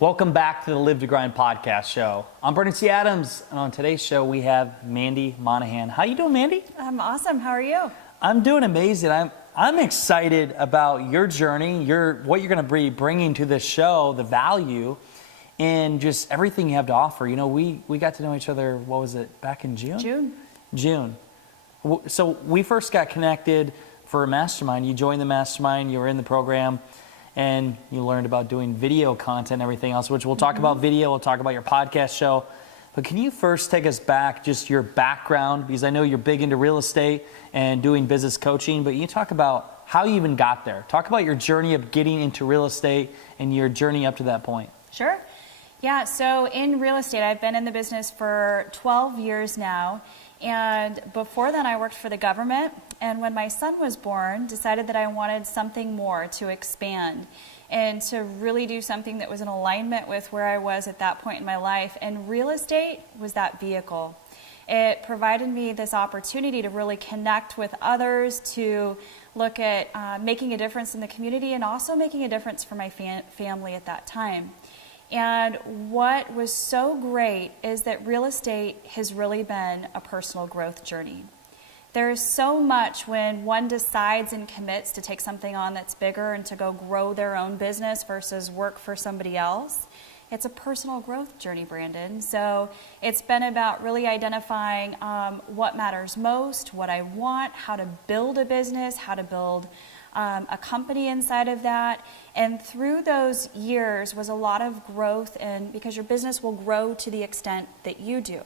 Welcome back to the Live to Grind podcast show. I'm Brendan C. Adams, and on today's show we have Mandi Monaghan. How you doing, Mandi? I'm awesome. How are you? I'm doing amazing. I'm excited about your journey, what you're going to be bringing to this show, the value, and just everything you have to offer. You know, we got to know each other, what was it, back in June? June. So we first got connected for a mastermind. You joined the mastermind, you were in the program, and you learned about doing video content and everything else, which we'll talk about video, we'll talk about your podcast show. But can you first take us back, just your background, because I know you're big into real estate and doing business coaching, but you talk about how you even got there. Talk about your journey of getting into real estate and your journey up to that point. Sure. Yeah, so in real estate, I've been in the business for 12 years now. And before then, I worked for the government. And when my son was born, decided that I wanted something more to expand and to really do something that was in alignment with where I was at that point in my life. And real estate was that vehicle. It provided me this opportunity to really connect with others, to look at making a difference in the community and also making a difference for my family at that time. And what was so great is that real estate has really been a personal growth journey. There is so much when one decides and commits to take something on that's bigger and to go grow their own business versus work for somebody else. It's a personal growth journey, Brandon. So it's been about really identifying what matters most, what I want, how to build a business, how to build a company inside of that. And through those years was a lot of growth, and because your business will grow to the extent that you do.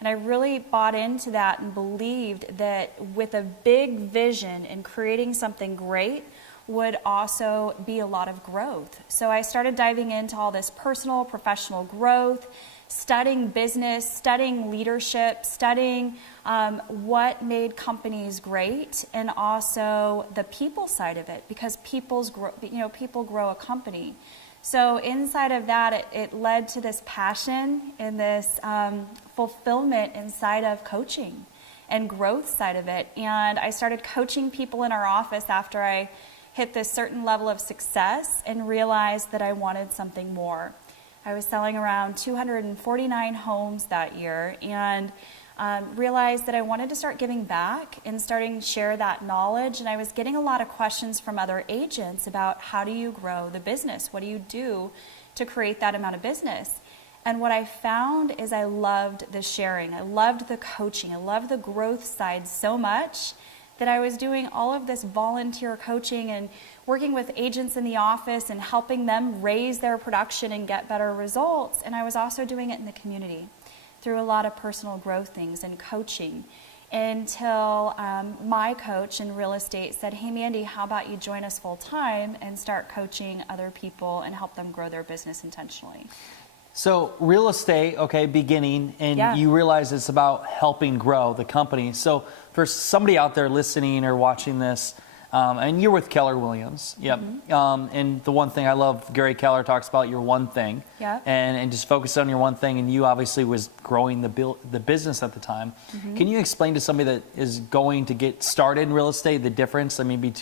And I really bought into that and believed that with a big vision and creating something great would also be a lot of growth. So I started diving into all this personal, professional growth, studying business, studying leadership, studying what made companies great, and also the people side of it, because people grow a company. So inside of that, it led to this passion and this fulfillment inside of coaching and growth side of it. And I started coaching people in our office after I hit this certain level of success and realized that I wanted something more. I was selling around 249 homes that year, and realized that I wanted to start giving back and starting to share that knowledge. And I was getting a lot of questions from other agents about how do you grow the business? What do you do to create that amount of business? And what I found is I loved the sharing. I loved the coaching. I loved the growth side so much that I was doing all of this volunteer coaching and working with agents in the office and helping them raise their production and get better results. And I was also doing it in the community through a lot of personal growth things and coaching, until my coach in real estate said, "Hey Mandi, how about you join us full time and start coaching other people and help them grow their business intentionally?" So real estate, okay, beginning, and you realize it's about helping grow the company. So for somebody out there listening or watching this, and you're with Keller Williams, and the one thing I love, Gary Keller talks about your one thing, and just focus on your one thing, and you obviously was growing the business at the time. Can you explain to somebody that is going to get started in real estate the difference, I mean,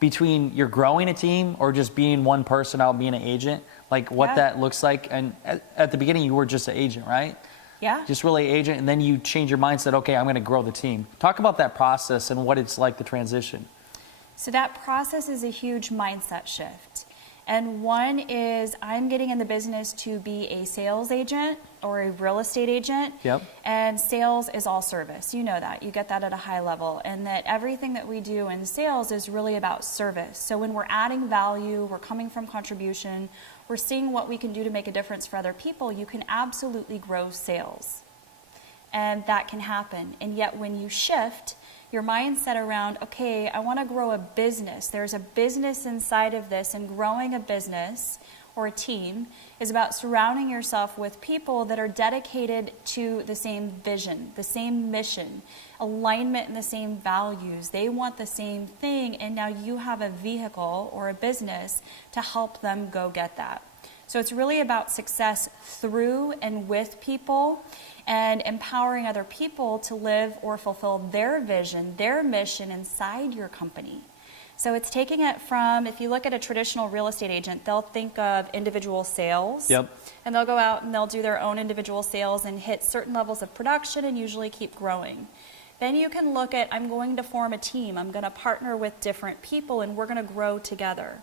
between you're growing a team or just being one person out being an agent, like what that looks like? And at the beginning you were just an agent, right? Yeah. Just really agent, and then you change your mindset, okay, I'm going to grow the team. Talk about that process and what it's like, the transition. So that process is a huge mindset shift. And one is I'm getting in the business to be a sales agent or a real estate agent. And sales is all service. You know that. You get that at a high level. And that everything that we do in sales is really about service. So when we're adding value, we're coming from contribution, we're seeing what we can do to make a difference for other people, you can absolutely grow sales. And that can happen. And yet when you shift your mindset around, okay, I want to grow a business. There's a business inside of this, and growing a business or a team is about surrounding yourself with people that are dedicated to the same vision, the same mission, alignment in the same values. They want the same thing, and now you have a vehicle or a business to help them go get that. So it's really about success through and with people, and empowering other people to live or fulfill their vision, their mission inside your company. So it's taking it from, if you look at a traditional real estate agent, they'll think of individual sales. Yep. And they'll go out and they'll do their own individual sales and hit certain levels of production and usually keep growing. Then you can look at, I'm going to form a team. I'm going to partner with different people and we're going to grow together.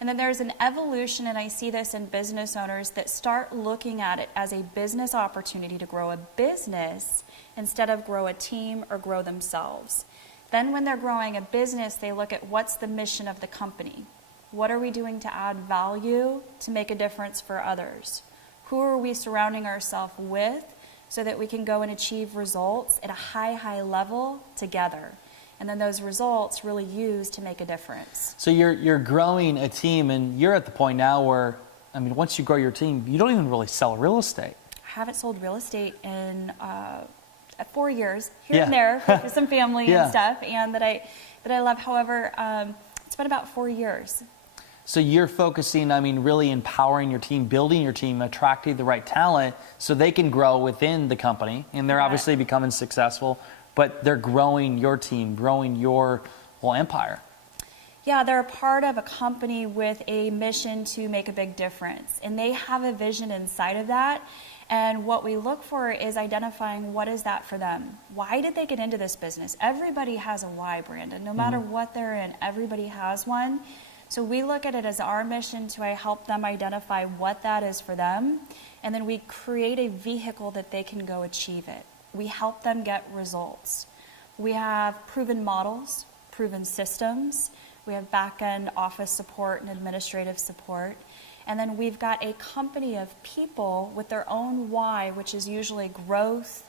And then there's an evolution, and I see this in business owners that start looking at it as a business opportunity to grow a business instead of grow a team or grow themselves. Then when they're growing a business, they look at what's the mission of the company. What are we doing to add value to make a difference for others? Who are we surrounding ourselves with so that we can go and achieve results at a high level together? And then those results really use to make a difference. So you're growing a team, and you're at the point now where, I mean, once you grow your team, you don't even really sell real estate. I haven't sold real estate in 4 years, here and there, for some family and stuff, and that I love. However, it's been about 4 years. So you're focusing, I mean, really empowering your team, building your team, attracting the right talent so they can grow within the company, and they're obviously becoming successful, but they're growing your team, growing your whole empire. Yeah, they're a part of a company with a mission to make a big difference, and they have a vision inside of that. And what we look for is identifying what is that for them. Why did they get into this business? Everybody has a why, Brandon. No matter what they're in, everybody has one. So we look at it as our mission to help them identify what that is for them, and then we create a vehicle that they can go achieve it. We help them get results. We have proven models, proven systems. We have back-end office support and administrative support. And then we've got a company of people with their own why, which is usually growth,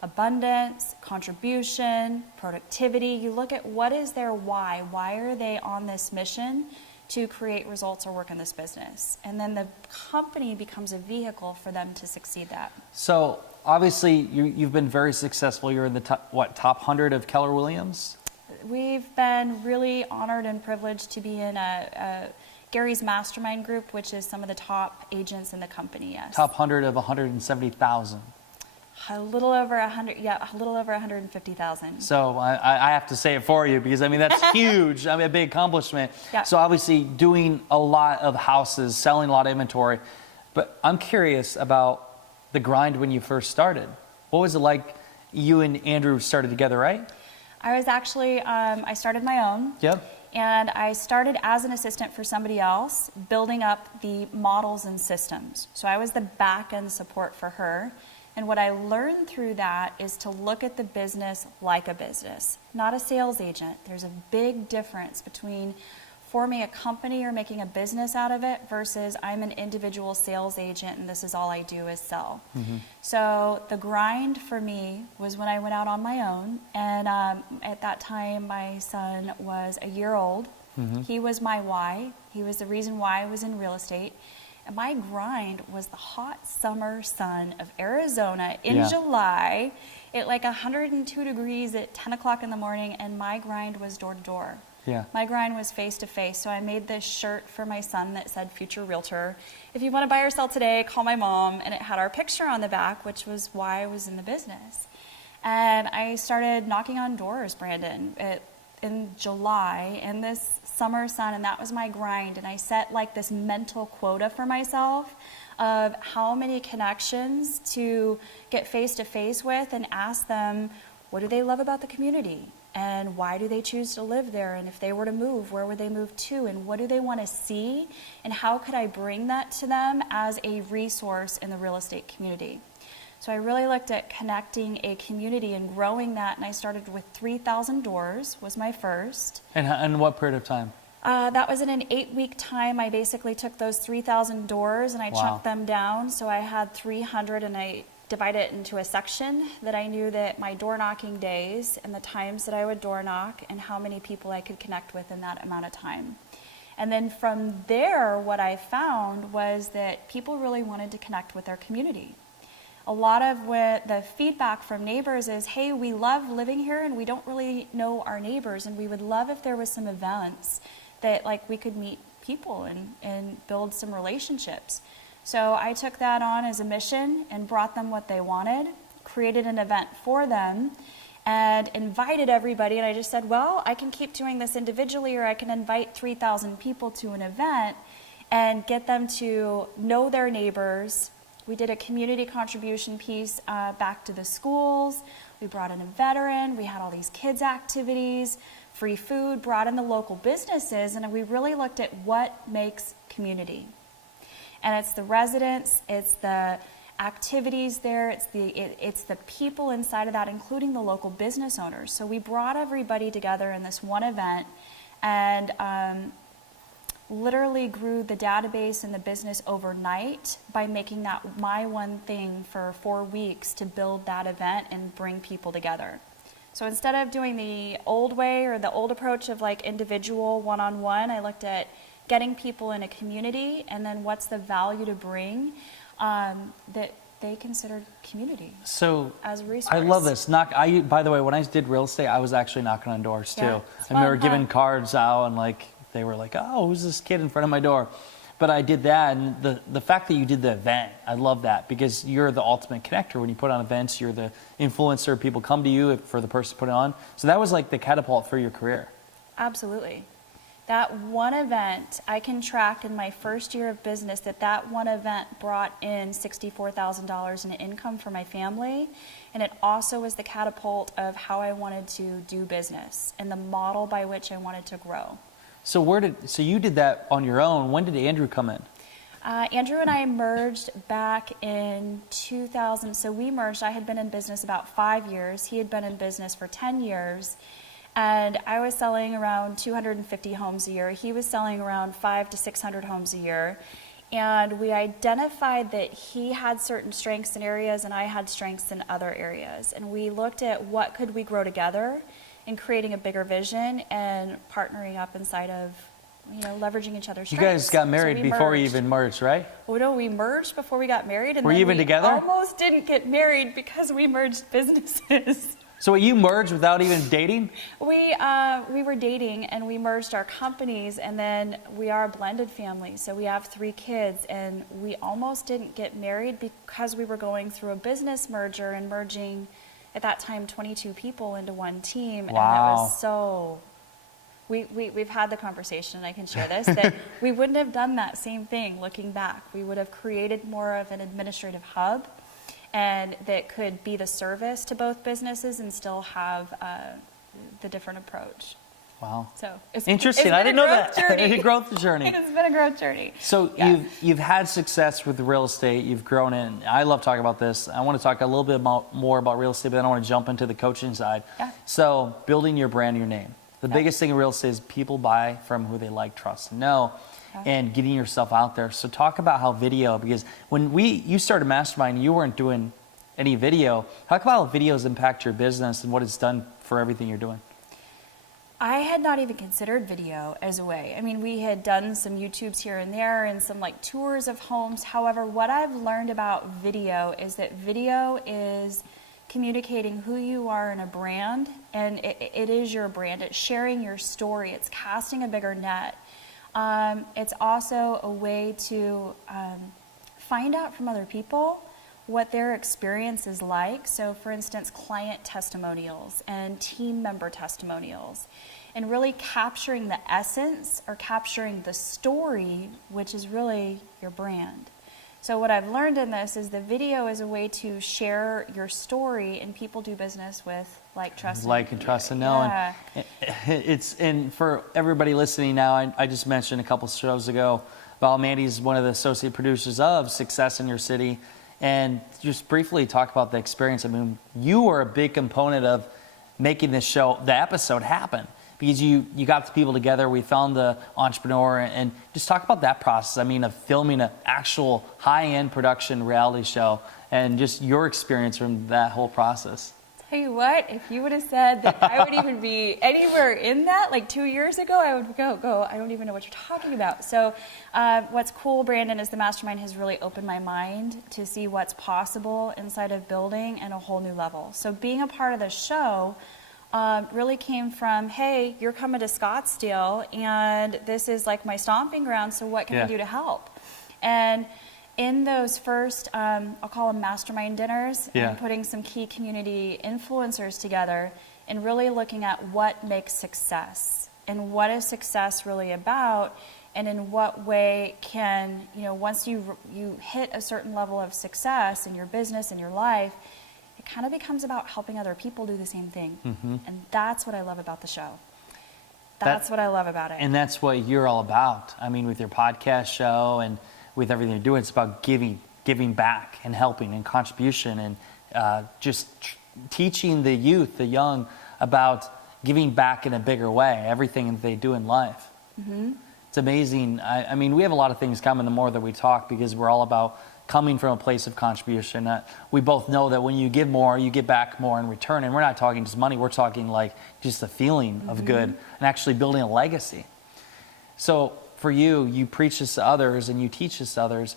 abundance, contribution, productivity. You look at what is their why. Why are they on this mission to create results or work in this business? And then the company becomes a vehicle for them to succeed that. So obviously you've been very successful. You're in the top 100 of Keller Williams? We've been really honored and privileged to be in Gary's mastermind group, which is some of the top agents in the company, yes. Top 100 of 170,000. A little over 100, yeah, a little over 150,000. So I have to say it for you because, I mean, that's huge. I mean, a big accomplishment. Yeah. So obviously doing a lot of houses, selling a lot of inventory. But I'm curious about the grind when you first started. What was it like? You and Andrew started together, right? I was actually, I started my own. Yep. And I started as an assistant for somebody else, building up the models and systems. So I was the back-end support for her. And what I learned through that is to look at the business like a business, not a sales agent. There's a big difference between forming a company or making a business out of it versus I'm an individual sales agent and this is all I do is sell. So the grind for me was when I went out on my own, and at that time my son was a year old. He was my why. He was the reason why I was in real estate. And my grind was the hot summer sun of Arizona in July at like 102 degrees at 10 o'clock in the morning, and my grind was door to door. Yeah. My grind was face to face. So I made this shirt for my son that said Future Realtor. If you want to buy or sell today, call my mom. And it had our picture on the back, which was why I was in the business. And I started knocking on doors, Brandon, in July in this summer sun, and that was my grind. And I set like this mental quota for myself of how many connections to get face to face with and ask them, what do they love about the community? And why do they choose to live there? And if they were to move, where would they move to? And what do they want to see? And how could I bring that to them as a resource in the real estate community? So I really looked at connecting a community and growing that, and I started with 3,000 doors was my first. And what period of time? That was in an 8-week time. I basically took those 3,000 doors and I chunked them down. So I had 300, and I divided it into a section that I knew that my door knocking days and the times that I would door knock and how many people I could connect with in that amount of time. And then from there, what I found was that people really wanted to connect with their community. A lot of what the feedback from neighbors is, hey, we love living here and we don't really know our neighbors, and we would love if there was some events that like we could meet people and build some relationships. So I took that on as a mission and brought them what they wanted, created an event for them, and invited everybody. And I just said, well, I can keep doing this individually, or I can invite 3,000 people to an event and get them to know their neighbors. We did a community contribution piece back to the schools. We brought in a veteran. We had all these kids activities, free food, brought in the local businesses, and we really looked at what makes community. And it's the residents, it's the activities there, it's the people inside of that, including the local business owners. So we brought everybody together in this one event, and literally grew the database and the business overnight by making that my one thing for 4 weeks to build that event and bring people together. So instead of doing the old way or the old approach of like individual one-on-one, I looked at getting people in a community, and then what's the value to bring that they considered community. So as a resource. I love this. By the way, when I did real estate, I was actually knocking on doors too. Yeah, And we were giving cards out, and like they were like, "Oh, who's this kid in front of my door?" But I did that, and the fact that you did the event, I love that, because you're the ultimate connector. When you put on events, you're the influencer. People come to you for the person to put it on. So that was like the catapult for your career. Absolutely. That one event, I can track in my first year of business that one event brought in $64,000 in income for my family. And it also was the catapult of how I wanted to do business and the model by which I wanted to grow. So you did that on your own. When did Andrew come in? Andrew and I merged back in 2000. So we merged. I had been in business about 5 years. He had been in business for 10 years. And I was selling around 250 homes a year. He was selling around 500 to 600 homes a year. And we identified that he had certain strengths in areas and I had strengths in other areas. And we looked at what could we grow together in creating a bigger vision and partnering up inside of, leveraging each other's strengths. You guys got married before you even merged, right? Oh no, we merged before we got married. And were you even together? Almost didn't get married because we merged businesses. So you merged without even dating? We were dating, and we merged our companies, and then we are a blended family. So we have 3 kids, and we almost didn't get married because we were going through a business merger and merging, at that time, 22 people into one team. Wow. And it was so... We've had the conversation, and I can share this, that we wouldn't have done that same thing looking back. We would have created more of an administrative hub, and that could be the service to both businesses and still have the different approach. Wow. So it's interesting. It's I didn't know that. Journey. It's a growth journey. It has been a growth journey. So Yeah. you've had success with the real estate. You've grown in. I love talking about this. I want to talk a little bit more about real estate, but then I want to jump into the coaching side. Yeah. So building your brand, your name. The Yeah. biggest thing in real estate is people buy from who they like, trust, and know, and getting yourself out there. So talk about how video, because when you started Mastermind, you weren't doing any video. Talk about how videos impact your business and what it's done for everything you're doing. I had not even considered video as a way. I mean, we had done some YouTubes here and there and some like tours of homes. However, what I've learned about video is that video is communicating who you are in a brand, and it is your brand. It's sharing your story. It's casting a bigger net. It's also a way to find out from other people what their experience is like. So for instance, client testimonials and team member testimonials, and really capturing the essence or capturing the story, which is really your brand. So what I've learned in this is the video is a way to share your story, and people do business with like, trust, and trust and know. Yeah. And for everybody listening now, I just mentioned a couple shows ago about Mandi's one of the associate producers of Success in Your City. And just briefly talk about the experience. I mean, you were a big component of making this show, the episode happen, because you got the people together. We found the entrepreneur, and just talk about that process. I mean, of filming an actual high-end production reality show, and just your experience from that whole process. Tell you what, if you would have said that I would even be anywhere in that, like 2 years ago, I would go, I don't even know what you're talking about. So what's cool, Brandon, is the Mastermind has really opened my mind to see what's possible inside of building and a whole new level. So being a part of the show really came from, hey, you're coming to Scottsdale, and this is like my stomping ground, so what can I do to help? And in those first, I'll call them mastermind dinners, Yeah. and putting some key community influencers together and really looking at what makes success and what is success really about, and in what way can, once you hit a certain level of success in your business and your life, it kind of becomes about helping other people do the same thing. And that's what I love about the show. That's what I love about it. And that's what you're all about. I mean, with your podcast show and with everything you're doing, it's about giving back and helping and contribution and just teaching the youth, the young, about giving back in a bigger way, everything that they do in life. It's amazing. I mean, we have a lot of things coming the more that we talk, because we're all about coming from a place of contribution. We both know that when you give more, you get back more in return. And we're not talking just money, we're talking like just the feeling of good and actually building a legacy. So for you, you preach this to others and you teach this to others.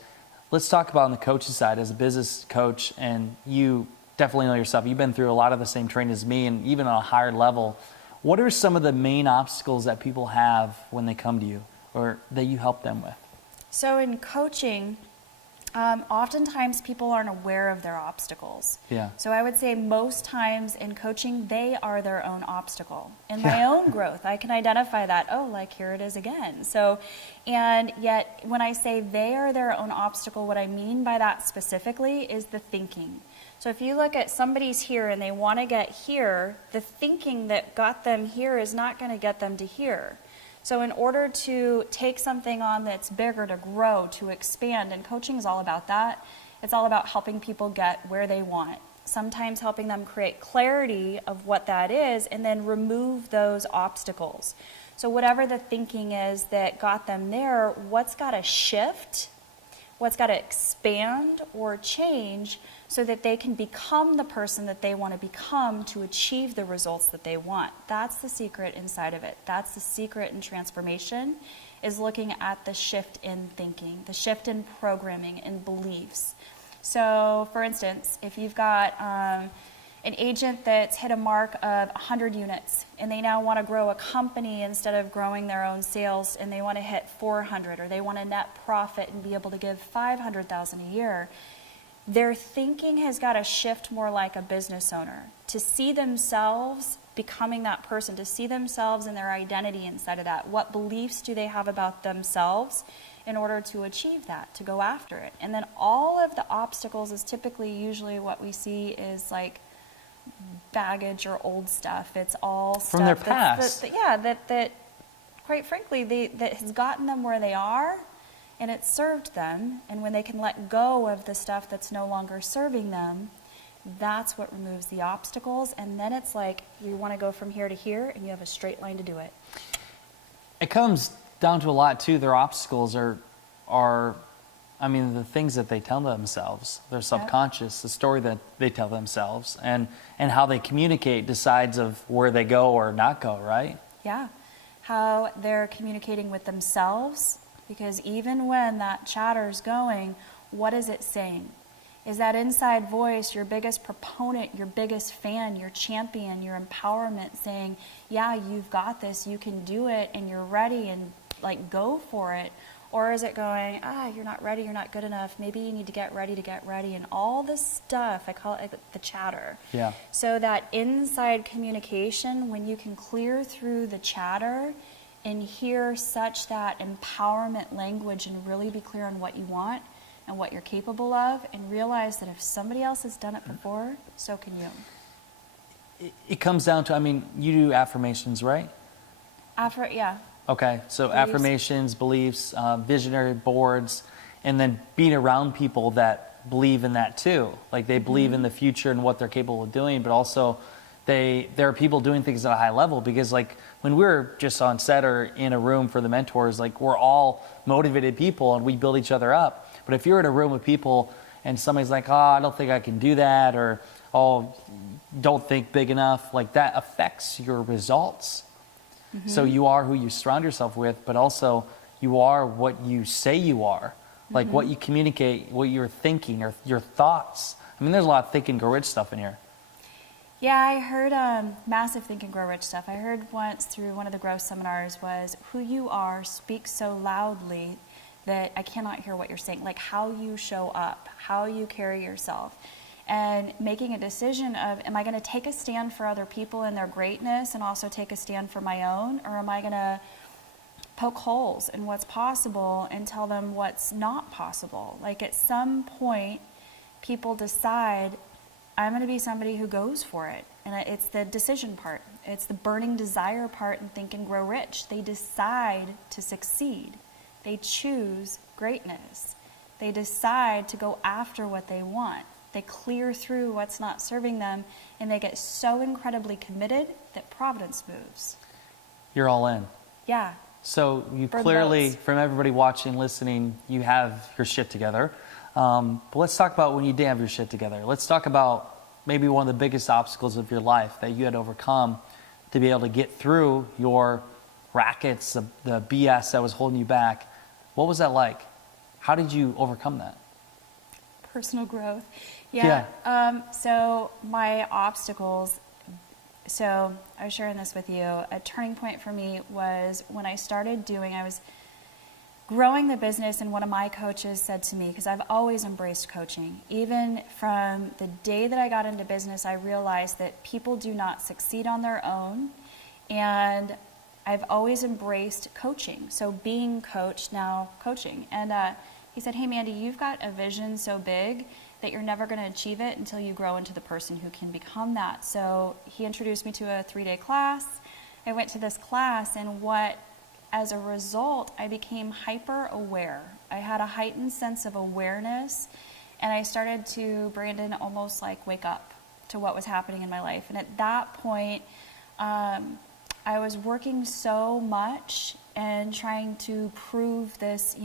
Let's talk about on the coach's side, as a business coach, and you definitely know yourself. You've been through a lot of the same training as me, and even on a higher level. What are some of the main obstacles that people have when they come to you, or that you help them with? So in coaching, oftentimes people aren't aware of their obstacles. Yeah. So I would say most times in coaching, they are their own obstacle. In my own growth, I can identify that, like here it is again. So, and yet when I say they are their own obstacle, what I mean by that specifically is the thinking. So if you look at somebody's here and they want to get here, the thinking that got them here is not going to get them to here. So in order to take something on that's bigger, to grow, to expand, and coaching is all about that, it's all about helping people get where they want. Sometimes helping them create clarity of what that is, and then remove those obstacles. So whatever the thinking is that got them there, what's got to shift, what's got to expand or change, so that they can become the person that they want to become to achieve the results that they want. That's the secret inside of it. That's the secret in transformation, is looking at the shift in thinking, the shift in programming and beliefs. So for instance, if you've got an agent that's hit a mark of 100 units and they now want to grow a company instead of growing their own sales, and they want to hit 400, or they want a net profit and be able to give 500,000 a year, their thinking has got to shift more like a business owner, to see themselves becoming that person, to see themselves and their identity inside of that. What beliefs do they have about themselves in order to achieve that, to go after it? And then all of the obstacles is typically usually what we see is like baggage or old stuff. It's all From their past. That quite frankly, that has gotten them where they are, and it served them. And when they can let go of the stuff that's no longer serving them, that's what removes the obstacles. And then it's like you want to go from here to here, and you have a straight line to do it. It comes down to a lot too. Their obstacles are I mean, the things that they tell themselves, their subconscious, the story that they tell themselves, and how they communicate decides of where they go or not go, right? Yeah, how they're communicating with themselves, because even when that chatter's going, what is it saying? Is that inside voice your biggest proponent, your biggest fan, your champion, your empowerment, saying, yeah, you've got this, you can do it, and you're ready, and like go for it? Or is it going, you're not ready, you're not good enough, maybe you need to get ready, and all this stuff, I call it the chatter. Yeah. So that inside communication, when you can clear through the chatter and hear such that empowerment language and really be clear on what you want and what you're capable of, and realize that if somebody else has done it before, so can you. It comes down to, I mean, you do affirmations, right? Yeah. Okay, so Beliefs. affirmations, beliefs, visionary boards, and then being around people that believe in that too. Like they believe in the future and what they're capable of doing, but also there are people doing things at a high level, because like when we're just on set or in a room for the mentors, like we're all motivated people and we build each other up. But if you're in a room with people and somebody's like, I don't think I can do that, or don't think big enough, like that affects your results. So you are who you surround yourself with, but also you are what you say you are, like what you communicate, what you're thinking, or your thoughts. I mean, there's a lot of Think and Grow Rich stuff in here. Yeah, I heard massive Think and Grow Rich stuff. I heard once through one of the growth seminars was, who you are speaks so loudly that I cannot hear what you're saying, like how you show up, how you carry yourself, and making a decision of, am I going to take a stand for other people and their greatness and also take a stand for my own, or am I going to poke holes in what's possible and tell them what's not possible? Like at some point, people decide, I'm going to be somebody who goes for it. And it's the decision part. It's the burning desire part in Think and Grow Rich. They decide to succeed. They choose greatness. They decide to go after what they want. They clear through what's not serving them, and they get so incredibly committed that Providence moves. You're all in. Yeah. So you For clearly, those. from everybody watching, listening, you have your shit together. But let's talk about when you did have your shit together. Let's talk about maybe one of the biggest obstacles of your life that you had to overcome to be able to get through your rackets, the BS that was holding you back. What was that like? How did you overcome that? Personal growth. Yeah. So my obstacles, so I was sharing this with you. A turning point for me was when I was growing the business, and one of my coaches said to me, because I've always embraced coaching, even from the day that I got into business, I realized that people do not succeed on their own, and I've always embraced coaching. So being coached, now coaching. And he said, hey Mandy, you've got a vision so big that you're never going to achieve it until you grow into the person who can become that. So he introduced me to a 3-day class. I went to this class, and as a result, I became hyper aware. I had a heightened sense of awareness, and I started to, Brandon, almost like wake up to what was happening in my life. And at that point, I was working so much and trying to prove this,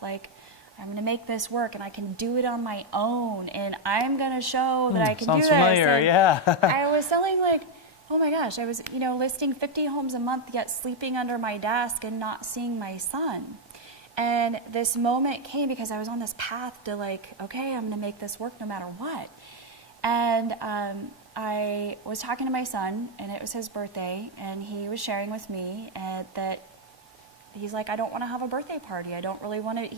like, I'm going to make this work, and I can do it on my own, and I'm going to show that I can do this. Sounds familiar, yeah. I was selling oh my gosh, I was, listing 50 homes a month, yet sleeping under my desk and not seeing my son. And this moment came because I was on this path to okay, I'm going to make this work no matter what. And I was talking to my son, and it was his birthday, and he was sharing with me that he's like, I don't want to have a birthday party. I don't really want to,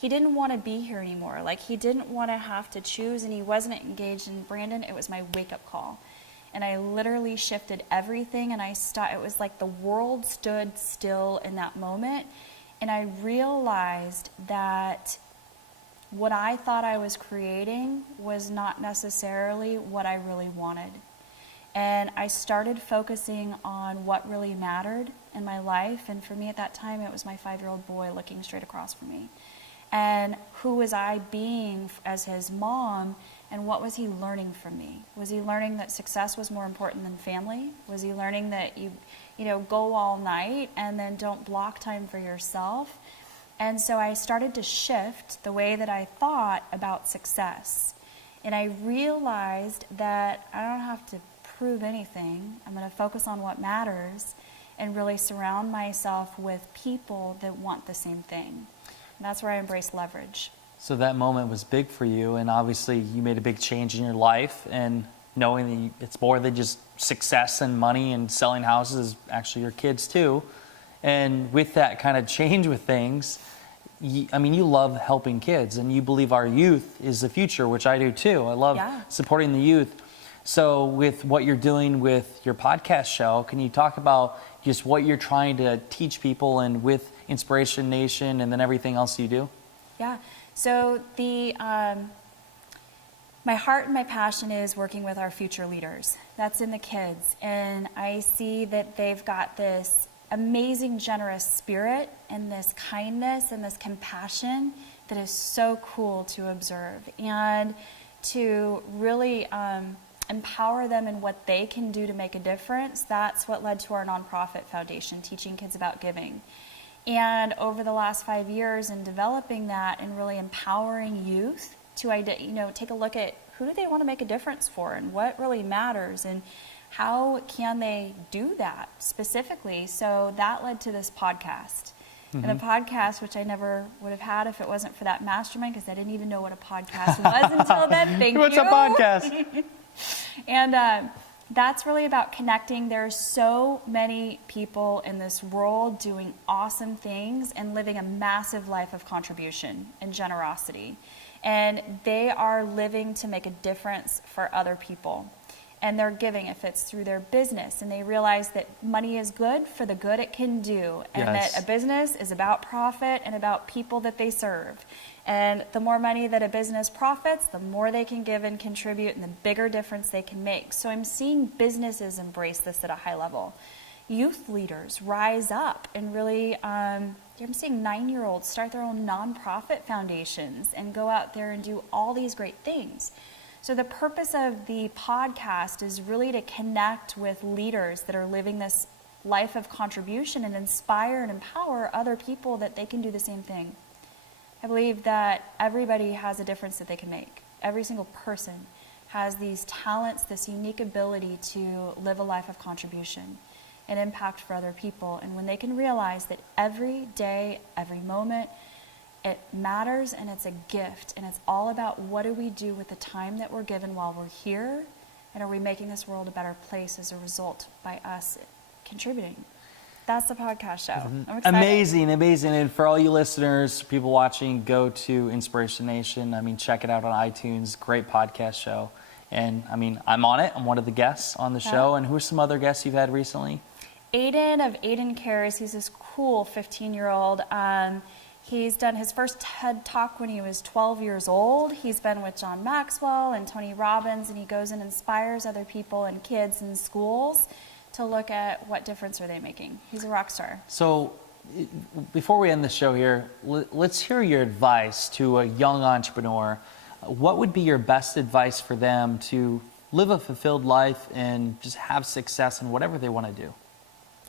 he didn't want to be here anymore. He didn't want to have to choose, and he wasn't engaged. And Brandon, it was my wake-up call. And I literally shifted everything, and it was like the world stood still in that moment. And I realized that what I thought I was creating was not necessarily what I really wanted. And I started focusing on what really mattered in my life. And for me at that time, it was my 5-year-old boy looking straight across from me. And who was I being as his mom, and what was he learning from me? Was he learning that success was more important than family? Was he learning that you go all night and then don't block time for yourself? And so I started to shift the way that I thought about success. And I realized that I don't have to prove anything. I'm going to focus on what matters and really surround myself with people that want the same thing. And that's where I embrace leverage. So that moment was big for you, and obviously you made a big change in your life, and knowing that it's more than just success and money and selling houses, actually your kids too. And with that kind of change with things, you love helping kids, and you believe our youth is the future, which I do too. I love supporting the youth. So with what you're doing with your podcast show, can you talk about just what you're trying to teach people, and with Inspiration Nation and then everything else you do? Yeah. So my heart and my passion is working with our future leaders. That's in the kids. And I see that they've got this amazing, generous spirit and this kindness and this compassion that is so cool to observe. And to really empower them in what they can do to make a difference, that's what led to our nonprofit foundation, Teaching Kids About Giving. And over the last 5 years in developing that and really empowering youth to take a look at who do they want to make a difference for, and what really matters, and how can they do that specifically. So that led to this podcast. Mm-hmm. And a podcast, which I never would have had if it wasn't for that mastermind, because I didn't even know what a podcast was until then. Thank you. What's a podcast? And That's really about connecting. There are so many people in this world doing awesome things and living a massive life of contribution and generosity. And they are living to make a difference for other people. And they're giving if it's through their business. And they realize that money is good for the good it can do. And Yes. that a business is about profit and about people that they serve. And the more money that a business profits, the more they can give and contribute and the bigger difference they can make. So I'm seeing businesses embrace this at a high level. Youth leaders rise up and really, I'm seeing 9-year-olds start their own nonprofit foundations and go out there and do all these great things. So the purpose of the podcast is really to connect with leaders that are living this life of contribution and inspire and empower other people that they can do the same thing. I believe that everybody has a difference that they can make. Every single person has these talents, this unique ability to live a life of contribution and impact for other people. And when they can realize that every day, every moment, it matters and it's a gift, and it's all about what do we do with the time that we're given while we're here, and are we making this world a better place as a result by us contributing. That's the podcast show. I'm excited. Amazing. And for all you listeners, people watching, go to Inspiration Nation. I mean, check it out on iTunes. Great podcast show. And I mean, I'm on it. I'm one of the guests on the show. And who are some other guests you've had recently? Aiden of Aiden Cares. He's this cool 15-year-old. He's done his first TED Talk when he was 12 years old. He's been with John Maxwell and Tony Robbins, and he goes and inspires other people and kids in schools to look at what difference are they making. He's a rock star. So before we end the show here, let's hear your advice to a young entrepreneur. What would be your best advice for them to live a fulfilled life and just have success in whatever they want to do?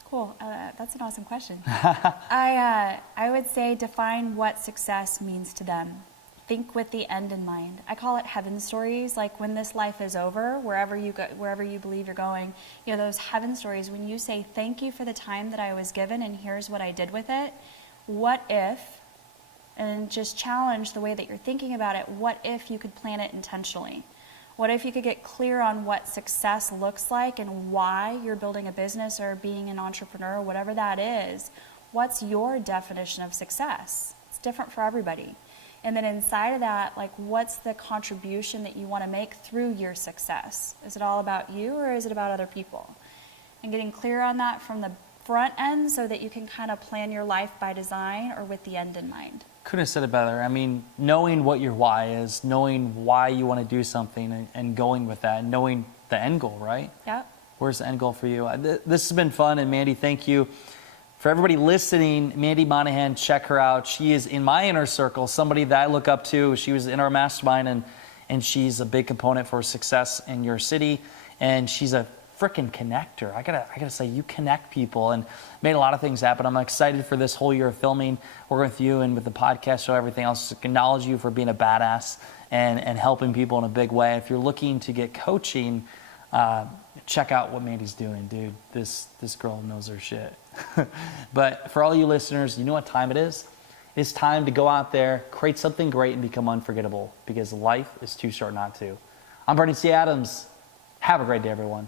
Cool. That's an awesome question. I would say define what success means to them. Think with the end in mind. I call it heaven stories. Like when this life is over, wherever you go, wherever you believe you're going, you know, those heaven stories. When you say, "Thank you for the time that I was given, and here's what I did with it." What if? And just challenge the way that you're thinking about it. What if you could plan it intentionally? What if you could get clear on what success looks like and why you're building a business or being an entrepreneur, whatever that is? What's your definition of success? It's different for everybody. And then inside of that, like, what's the contribution that you want to make through your success? Is it all about you, or is it about other people? And getting clear on that from the front end so that you can kind of plan your life by design or with the end in mind. Couldn't have said it better. I mean, knowing what your why is, knowing why you want to do something and going with that, and knowing the end goal, right? Yep. Where's the end goal for you? This has been fun, and Mandi, thank you. For everybody listening, Mandi Monaghan, check her out. She is in my inner circle, somebody that I look up to. She was in our mastermind, and she's a big component for success in your city. And she's a freaking connector. I gotta say, you connect people and made a lot of things happen. I'm excited for this whole year of filming, working with you and with the podcast show, everything else. Just acknowledge you for being a badass and helping people in a big way. If you're looking to get coaching, check out what Mandi's doing, dude. This girl knows her shit. But for all you listeners, you know what time it is? It's time to go out there, create something great, and become unforgettable, because life is too short not to. I'm Bernie C. Adams. Have a great day, everyone.